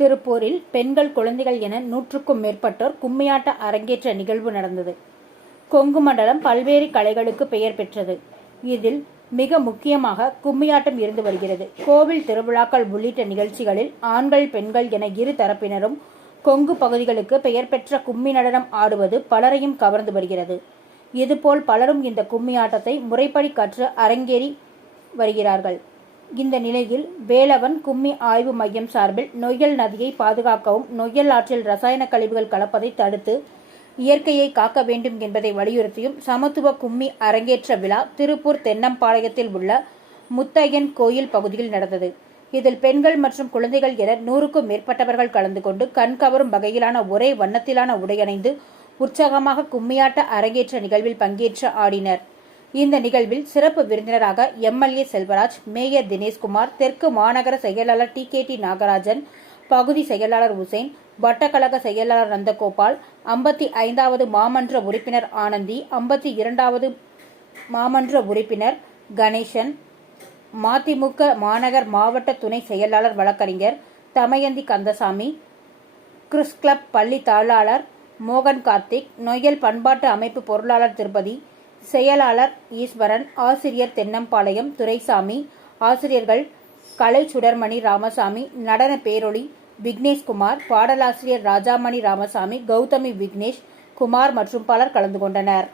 திருப்பூரில் பெண்கள், குழந்தைகள் என 100க்கும் மேற்பட்டோர் கும்மியாட்ட அரங்கேற்ற நிகழ்வு நடந்தது. கொங்கு மண்டலம் பல்வேறு கலைகளுக்கு பெயர் பெற்றது. இதில் மிக முக்கியமாக கும்மியாட்டம் இருந்து வருகிறது. கோவில் திருவிழாக்கள் உள்ளிட்ட நிகழ்ச்சிகளில் ஆண்கள், பெண்கள் என இரு தரப்பினரும் கொங்கு பகுதிகளுக்கு பெயர் பெற்ற கும்மி நடனம் ஆடுவது பலரையும் கவர்ந்து வருகிறது. இதுபோல் பலரும் இந்த கும்மி ஆட்டத்தை முறைப்படி கற்று அரங்கேறி வருகிறார்கள். இந்த நிலையில் வேலவன் கும்மி ஆய்வு மையம் சார்பில் நொய்யல் நதியை பாதுகாக்கவும், நொய்யல் ஆற்றில் ரசாயன கழிவுகள் கலப்பதை தடுத்து இயற்கையை காக்க வேண்டும் என்பதை வலியுறுத்தியும் சமத்துவ கும்மி அரங்கேற்ற விழா திருப்பூர் தென்னம்பாளையத்தில் உள்ள முத்தையன் கோயில் பகுதியில் நடந்தது. இதில் பெண்கள் மற்றும் குழந்தைகள் என 100க்கும் மேற்பட்டவர்கள் கலந்து கொண்டு கண்கவரும் வகையிலான ஒரே வண்ணத்திலான உடையணிந்து உற்சாகமாக கும்மியாட்ட அரங்கேற்ற நிகழ்வில் பங்கேற்று ஆடினர். இந்த நிகழ்வில் சிறப்பு விருந்தினராக எம்எல்ஏ செல்வராஜ், மேயர் தினேஷ்குமார், தெற்கு மாநகர செயலாளர் டிகேடி நாகராஜன், பகுதி செயலாளர் உசேன், வட்டக்கழக செயலாளர் நந்தகோபால், 55வது மாமன்ற உறுப்பினர் ஆனந்தி, 52வது மாமன்ற உறுப்பினர் கணேசன், மதிமுக மாநகர் மாவட்ட துணை செயலாளர் வழக்கறிஞர் தமயந்தி கந்தசாமி, கிறிஸ் கிளப் பள்ளி தாளாளர் மோகன் கார்த்திக், நொய்யல் பண்பாட்டு அமைப்பு பொருளாளர் திருப்பதி, செயலாளர் ஈஸ்வரன், ஆசிரியர் தென்னம்பாளையம் துரைசாமி, ஆசிரியர்கள் கலை சுடர்மணி ராமசாமி, நடன பேரொளி விக்னேஷ்குமார், பாடலாசிரியர் ராஜாமணி ராமசாமி, கௌதமி விக்னேஷ் குமார் மற்றும் பலர் கலந்து கொண்டனர்.